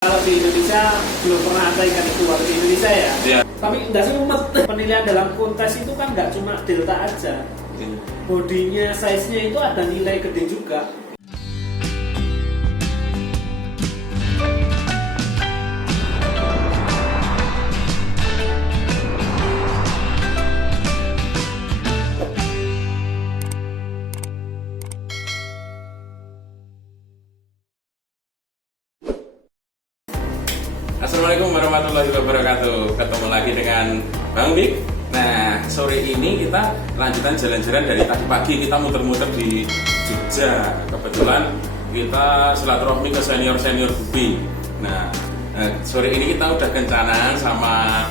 Kalau di Indonesia belum pernah ada ikan itu waktu di Indonesia ya. Iya. Tapi nggak sih umat. Penilaian dalam kontes itu kan nggak cuma delta aja. Bodinya, size-nya itu ada nilai gede juga. Assalamualaikum warahmatullahi wabarakatuh. Ketemu lagi dengan Bang Bik. Nah, sore ini kita lanjutan jalan-jalan dari tadi pagi. Kita muter-muter di Jogja. Kebetulan kita silaturahmi ke senior-senior Bubi. Nah, sore ini kita udah kencanan sama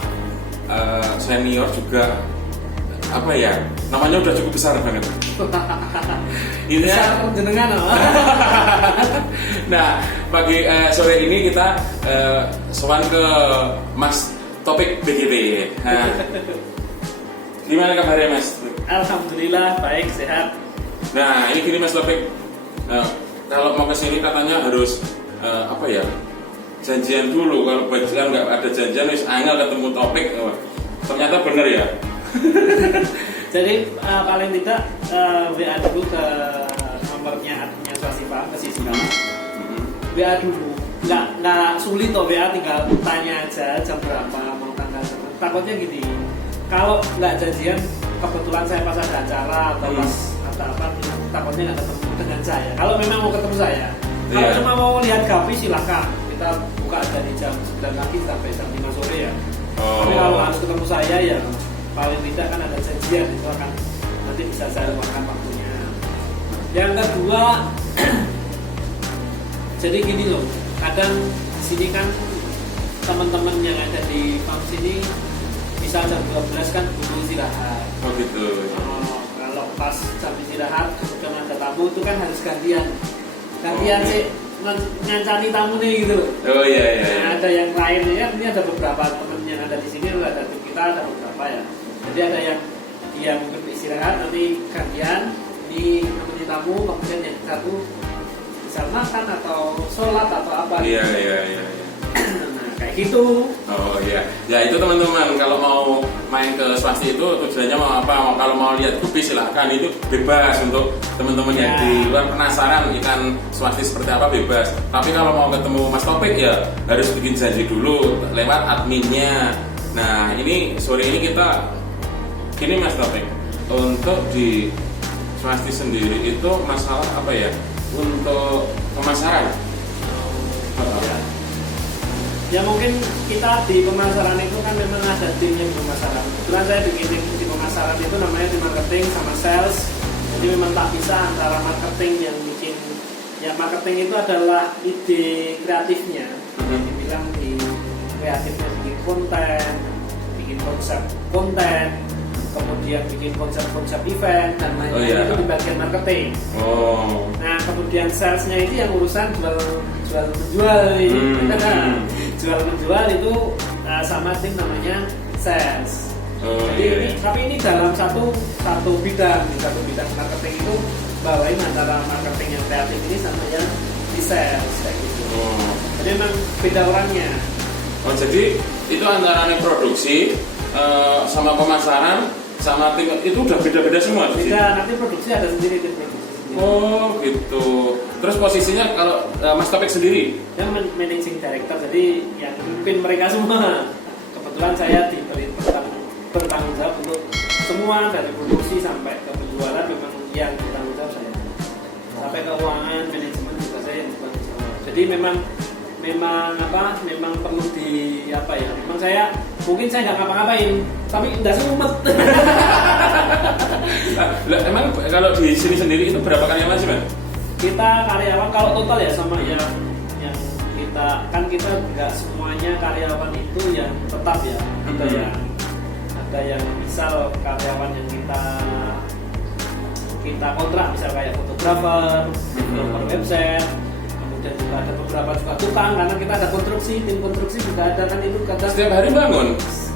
senior juga. Apa ya? Namanya udah cukup besar banget. Besar jenengan apa? Nah, pagi sore ini kita sowan ke Mas Topik BGB. Nah, gimana kabarnya Mas? Alhamdulillah baik, sehat. Nah, ini gini Mas Topik. Kalau mau kesini katanya harus apa ya? Janjian dulu. Kalau bajikan nggak ada janjian, wis angel ketemu Topik. Ternyata bener ya. Jadi paling tidak WA dulu ke nomornya adminnya Swasifa ke Siska. WA dulu, nggak sulit toh WA, tinggal tanya aja jam berapa mau tanggal berapa. Takutnya gini, kalau nggak janjian kebetulan saya pas ada acara atau pas ada apa, takutnya nggak ketemu dengan saya. Kalau memang mau ketemu saya, kalau cuma mau lihat Gapi silahkan, kita buka dari jam 9 pagi sampai jam 5 sore ya. Tapi kalau harus ketemu saya ya paling tidak kan ada janjian, itu akan nanti bisa saya luangkan waktunya. Yang kedua, jadi gini loh, kadang di sini kan teman-teman yang ada di farm sini misal jam 12 kan butuh istirahat. Oh gitu. Kalau pas jam istirahat kemudian ada tamu itu kan harus gantian sih ngancani tamu nih gitu loh. Oh iya. Nah, ada yang lain ya, ini ada beberapa teman yang ada di sini, ada kita ada beberapa ya. Jadi ada yang istirahat nanti gantian di nemenin tamu, kemudian yang satu bisa makan atau sholat atau apa. Iya. Nah kayak gitu. Oh iya, ya itu teman-teman kalau mau main ke Swasti itu tujuannya mau apa? Kalau mau lihat Bubi silahkan, itu bebas untuk teman-teman yang di luar penasaran ikan Swasti seperti apa, bebas. Tapi kalau mau ketemu Mas Topik ya harus bikin janji dulu lewat adminnya. Nah ini sore ini kita gini Mas Topik, untuk di Swasti sendiri itu masalah apa ya? Untuk pemasaran. Ya mungkin kita di pemasaran itu kan memang ada tim yang pemasaran. Kebetulan saya bikin tim di pemasaran itu namanya tim marketing sama sales. Jadi memang tak bisa antara marketing yang bikin, ya marketing itu adalah ide kreatifnya. Yang dibilang di kreatifnya bikin konten, bikin konsep konten, kemudian bikin konsep-konsep event dan lain-lain. Itu di bagian marketing. Nah kemudian salesnya itu yang urusan jual menjual. Jual menjual itu sama tim namanya sales. Jadi tapi ini dalam satu bidang, di satu bidang marketing itu bawain antara marketing yang kreatif ini sama yang di sales kayak gitu. Jadi memang beda orangnya. Oh jadi itu antara produksi sama pemasaran sama tim itu udah beda-beda semua? Beda, nanti produksi ada sendiri tim produksi. Oh gitu. Terus posisinya kalau Mas Topik sendiri? Yang managing director, jadi yang memimpin mereka semua. Kebetulan saya diberi bertanggung jawab untuk semua dari produksi sampai ke penjualan, memang yang bertanggung jawab saya. Sampai keuangan, manajemen juga saya yang bertanggung jawab. Jadi memang perlu di apa ya? Memang saya mungkin saya nggak ngapa-ngapain, tapi nggak seumet. Lah, emang kalau di sini sendiri itu berapa karyawan sih, Bang? Kita karyawan kalau total ya sama yang kita nggak semuanya karyawan itu yang tetap ya. Ada yang misal karyawan yang kita kontrak, misal kayak fotografer, developer website. Dan juga ada beberapa juga tukang, karena kita ada tim konstruksi juga ada kan, itu kadang setiap hari bangun?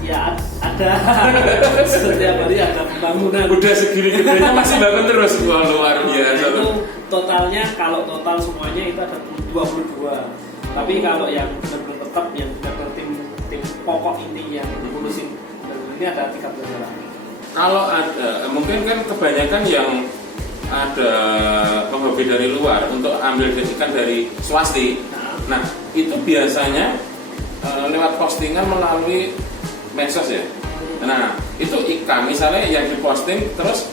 Ya ada. Setiap hari ada pembangunan. Udah segini-gininya masih bangun terus. Wah luar biasa. Itu totalnya, kalau total semuanya itu ada 22. Tapi kalau yang benar-benar top ini yang ngurusin. Ini ada 13 orang. Kalau ada, mungkin kan kebanyakan yang ada penghobi dari luar untuk ambil ikan dari swasti. Nah, itu biasanya lewat postingan melalui medsos ya. Nah, itu ikan misalnya yang diposting terus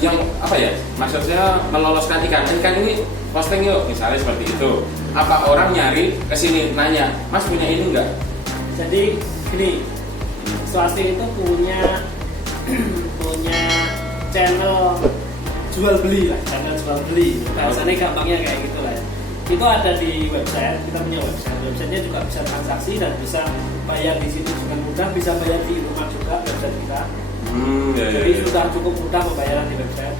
yang apa ya? Maksudnya meloloskan ikan ini posting yuk, misalnya seperti itu. Apa orang nyari ke sini nanya, "Mas punya ini enggak?" Jadi gini, swasti itu punya channel jual beli lah, channel jual beli. Bahasanya gampangnya kayak gitu lah. Itu ada di website, kita punya website. Websitenya juga bisa transaksi dan bisa bayar di situ dengan mudah, bisa bayar di rumah juga website kita. Jadi sudah cukup mudah pembayaran di website.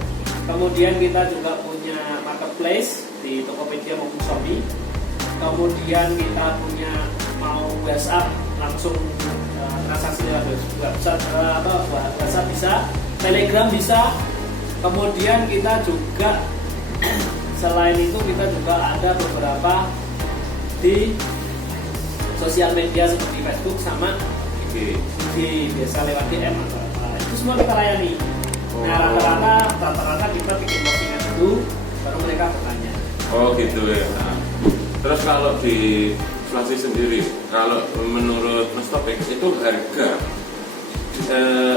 Kemudian kita juga punya marketplace di Tokopedia maupun Shopee. Kemudian kita punya mau WhatsApp langsung transaksi lewat website, WhatsApp bisa, Telegram bisa. Kemudian kita juga selain itu kita juga ada beberapa di sosial media seperti Facebook sama di biasa lewat DM atau apa. Itu semua kita layani. Nah rata-rata kita bikin postingan dulu baru mereka bertanya. Oh gitu ya. Nah, terus kalau di Sulawesi sendiri, kalau menurut Mas Topik itu harga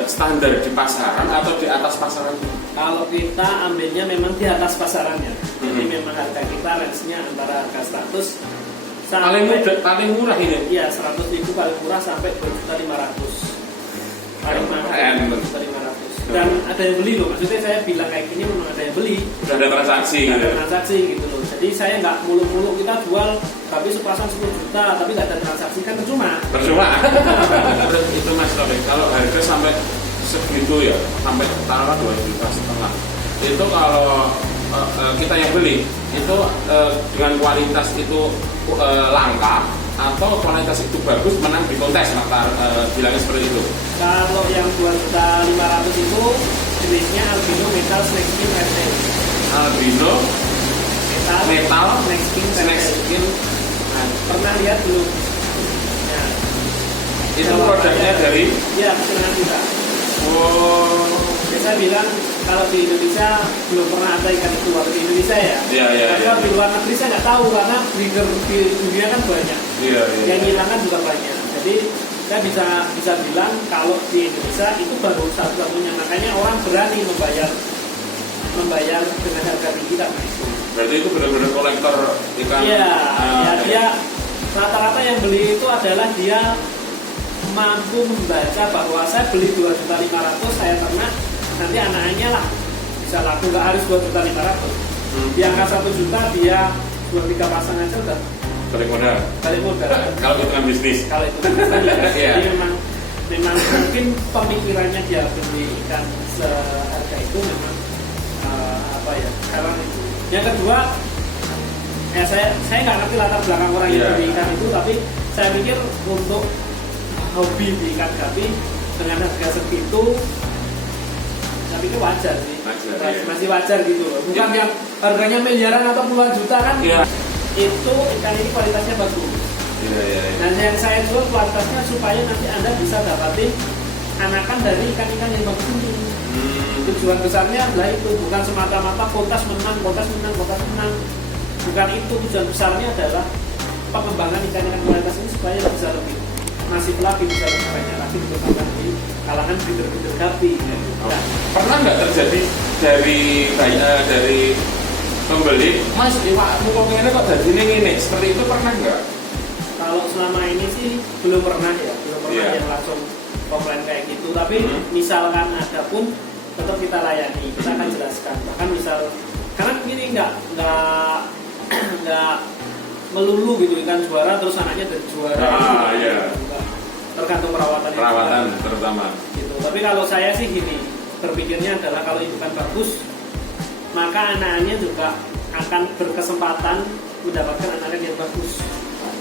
standar di pasaran atau di atas pasaran? Kalau kita ambilnya memang di atas pasarannya. Jadi memang harga kita range-nya antara harga 100 sampai paling murah ini. Iya, 100.000 paling murah sampai 2.500.000. Paling mahal 2.500.000. Dan ada yang beli loh. Maksudnya saya bilang kayak gini memang ada yang beli. Sudah ada transaksi gitu. Ada transaksi gitu loh. Jadi saya nggak muluk-muluk kita jual tapi sepasang 10 juta tapi nggak ada transaksi kan percuma. Terus itu Mas Topik, kalau harga sampai segitu ya, sampai taruhlah 2,5 juta. Itu kalau kita yang beli itu dengan kualitas itu langka atau kualitas itu bagus menang di kontes, bilangnya seperti itu. Kalau yang 2.500.000 itu jenisnya albino metal snake skin reptile. Albino metal snake skin. Nah, pernah lihat belum? Ya. Itu produknya dari? Ya, pesanan kita. Oh. Saya bilang kalau di Indonesia belum pernah ada ikan itu waktu di Indonesia ya. Iya. Kalau di luar negeri saya nggak tahu karena breeder di dunia kan banyak. Iya. Yang hilang kan juga banyak. Jadi saya bisa bilang kalau di Indonesia itu baru satu-satunya, makanya orang berani membayar dengan harga tinggi karena itu. Berarti itu benar-benar kolektor ikan. Iya, dia rata-rata yang beli itu adalah dia mampu membaca bahwa saya beli 2.500.000 saya ternak, nanti anaknya lah bisa laku, nggak harus 2.500.000. Di angka 1 juta dia 2-3 pasang aja udah balik modal. Kalau itu kan bisnis. Kalau itu kan bisnis. Jadi memang mungkin pemikirannya dia beli ikan seharga itu memang sekarang itu. Yang kedua, saya nggak ngerti latar belakang orang yang beli ikan itu, tapi saya pikir untuk hobi beli ikan gapi dengan harga segitu, saya pikir wajar sih. Masih wajar gitu loh. Bukan yang harganya miliaran atau puluhan juta kan? Itu ikan ini kualitasnya bagus. Dan yang saya jual kualitasnya supaya nanti Anda bisa dapatin anakan dari ikan-ikan yang bagus ini. Tujuan besarnya adalah itu, bukan semata-mata kontes menang. Bukan itu, tujuan besarnya adalah pengembangan ikan-ikan kualitas ini supaya bisa lebih masif lagi, bisa lebih banyak lagi dikembangkan di kalangan breeder gapi. Pernah nggak terjadi dari pembeli, Mas, iwakmu kok ini kok jadi ini, seperti itu pernah nggak? Kalau selama ini sih belum pernah yang langsung komplain kayak gitu. Tapi misalkan ada pun tetap kita layani, kita akan jelaskan. Bahkan karena ini nggak melulu gitu ikan juara terus anaknya dari juara. Tergantung perawatan terutama. Gitu. Tapi kalau saya sih gini, berpikirnya adalah kalau ikan bagus, maka anak-anaknya juga akan berkesempatan mendapatkan anak-anak yang bagus.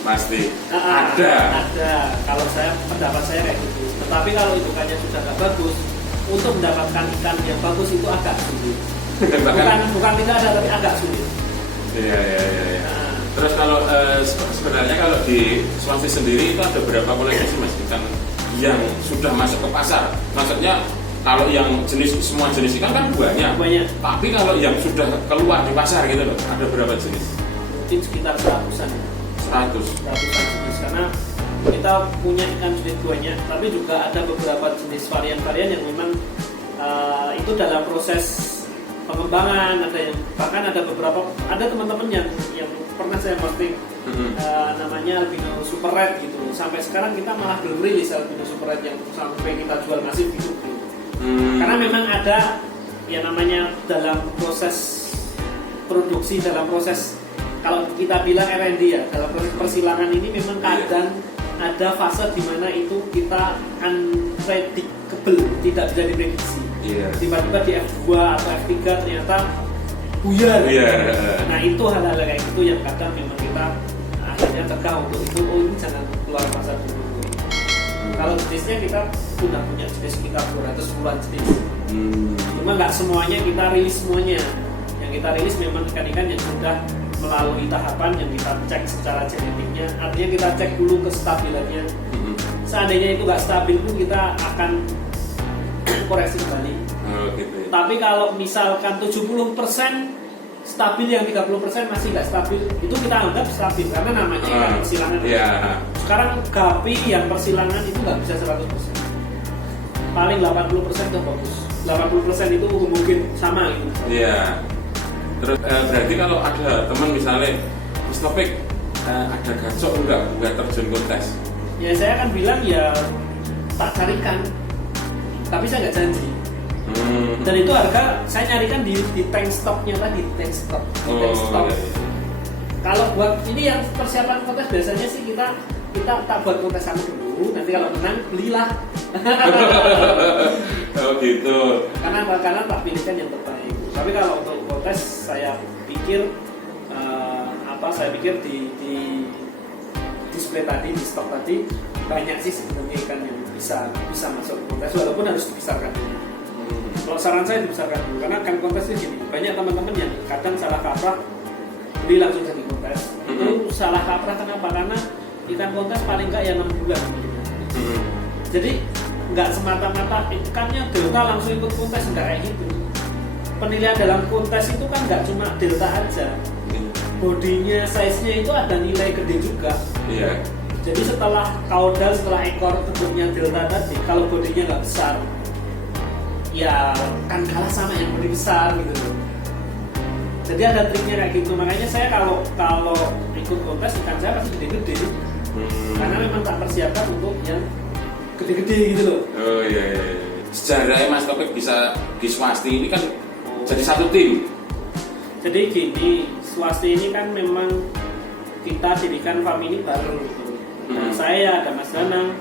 Pasti. Ada. Kalau pendapat saya kayak gitu. Tetapi kalau ikannya sudah nggak bagus, untuk mendapatkan ikan yang bagus itu agak sulit. Bukan tidak ada, tapi agak sulit. Iya. Terus kalau sebenarnya kalau di Swansea sendiri itu ada berapa koleksi sih Mas ikan yang sudah masuk ke pasar? Maksudnya kalau yang semua jenis ikan kan banyak. Tapi kalau yang sudah keluar di pasar gitu loh, ada berapa jenis? Mungkin sekitar 100-an. 100-an jenis karena kita punya ikan jenis banyak, tapi juga ada beberapa jenis varian-varian yang memang itu dalam proses pengembangan. Ada yang bahkan ada teman-teman yang pernah saya posting namanya albino super red gitu. Sampai sekarang kita malah belum rilis albino super red yang sampai kita jual masif gitu. Karena memang ada yang namanya dalam proses produksi, dalam proses kalau kita bilang R&D ya, dalam proses persilangan ini memang kadang ada fase di mana itu kita unpredictable, tidak bisa diprediksi. Tiba-tiba di F2 atau F3 ternyata buyar. Nah itu hal-hal kayak gitu yang kadang memang kita akhirnya tegak untuk itu, ini jangan keluar pasar dulu. Kalau jenisnya kita sudah punya jenis sekitar 210-an jenis. Cuma nggak semuanya kita rilis semuanya. Yang kita rilis memang ikan-ikan yang sudah melalui tahapan yang kita cek secara genetiknya. Artinya kita cek dulu kestabilannya. Seandainya itu nggak stabil pun kita akan koreksi kembali. Gitu. Tapi kalau misalkan 70% stabil, yang 30% masih nggak stabil, itu kita anggap stabil karena namanya ikan persilangan. Sekarang gapi yang persilangan itu nggak bisa 100%. Paling 80% itu bagus. 80% itu mungkin sama gitu. Terus berarti kalau ada teman misalnya Mas Taufik ada gacok enggak terjun kontes? Ya saya akan bilang ya tak carikan, tapi saya nggak janji. Dan itu harga saya nyarikan di tank stoknya tadi, tank stok. Kalau buat ini yang persiapan kontes biasanya sih kita tak buat kontes sama dulu. Nanti kalau menang belilah. Gitu. Karena tak pilihkan yang terbaik. Tapi kalau untuk kontes saya pikir saya pikir di display tadi, di stok tadi banyak sih sebenarnya ikan yang bisa masuk kontes walaupun harus dibesarkan. Kalau saran saya dibesarkan dulu, karena kan kontes itu gini, banyak teman-teman yang kadang salah kaprah beli langsung jadi kontes. Itu salah kaprah kenapa? Karena ikan kontes paling nggak ya 6 bulan. Jadi nggak semata-mata ikannya delta langsung ikut kontes, nggak kayak gitu. Penilaian dalam kontes itu kan nggak cuma delta aja, bodinya, size-nya itu ada nilai gede juga. Jadi setelah kaudal, setelah ekor bentuknya delta tadi, kalau bodinya nggak besar, ya kan kalah sama yang bodi besar gitu loh. Jadi ada triknya kayak gitu. Makanya saya kalau ikut kontes ikan saya pasti gede-gede, karena memang tak persiapkan untuk yang gede-gede gitu loh. Sejarahnya Mas Taufik bisa di Swasti ini kan jadi satu tim. Jadi gini, Swasti ini kan memang kita dirikan family baru gitu. Nah, saya ada Mas Danang,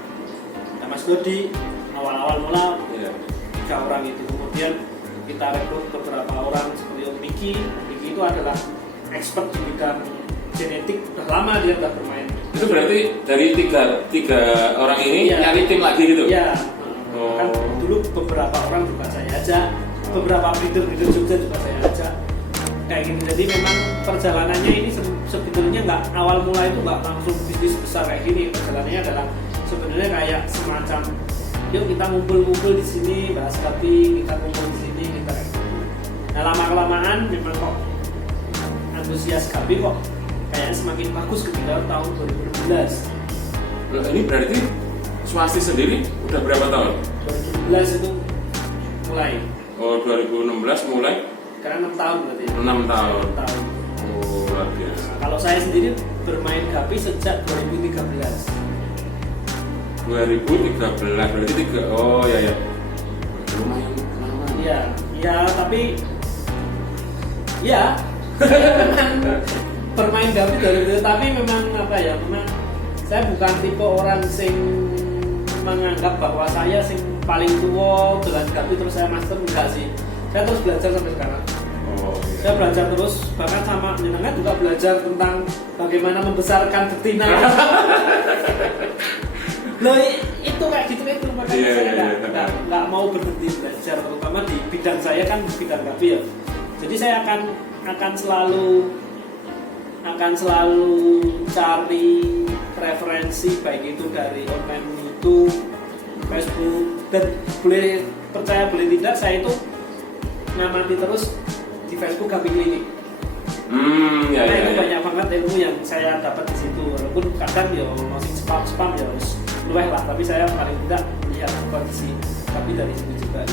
ada Mas Dodi, awal-awal mula 3 orang itu. Kemudian kita rekrut beberapa orang seperti Om Miki. Miki itu adalah expert di bidang genetik, udah lama dia udah bermain. Itu berarti dari tiga orang ini nyari tim lagi gitu? Iya. Kan dulu beberapa orang juga saya ajak, beberapa breeder Jogja juga saya ajak. Kayak gini. Jadi memang perjalanannya ini sebetulnya nggak, awal mula itu nggak langsung bisnis besar kayak gini. Perjalanannya adalah sebenarnya kayak semacam yuk kita ngumpul-ngumpul di sini bahas gapi, kita ngumpul di sini kita. Nah lama-kelamaan memang kok antusias gapi kok kayaknya semakin bagus ketika tahun 2016. Ini berarti Swasti sendiri udah berapa tahun? 2016 itu mulai. 2016 mulai? Karena 6 tahun berarti. 6 tahun. 6 tahun. Luar biasa. Kalau saya sendiri bermain gapi sejak 2013. 2013 berarti lumayan lama. Iya, tapi bermain gapi dari itu, tapi memang memang saya bukan tipe orang sing menganggap bahwa saya sing paling tua dengan gapi terus saya master, enggak sih. Saya terus belajar sampai sekarang. Saya belajar terus, bahkan sama jenengan juga belajar tentang bagaimana membesarkan betina. Loh itu kayak gitu makanya saya nggak mau berhenti belajar, terutama di bidang saya kan bidang gapi ya. Jadi saya akan selalu akan selalu cari referensi baik itu dari online YouTube, Facebook, dan boleh percaya boleh tidak saya itu ngamati terus di Facebook Gapi Klinik. Karena itu banyak banget ilmu yang saya dapat di situ. Walaupun kadang ya masih spam ya harus luweh lah, tapi saya paling tidak melihat kondisi Gapi dari situ juga.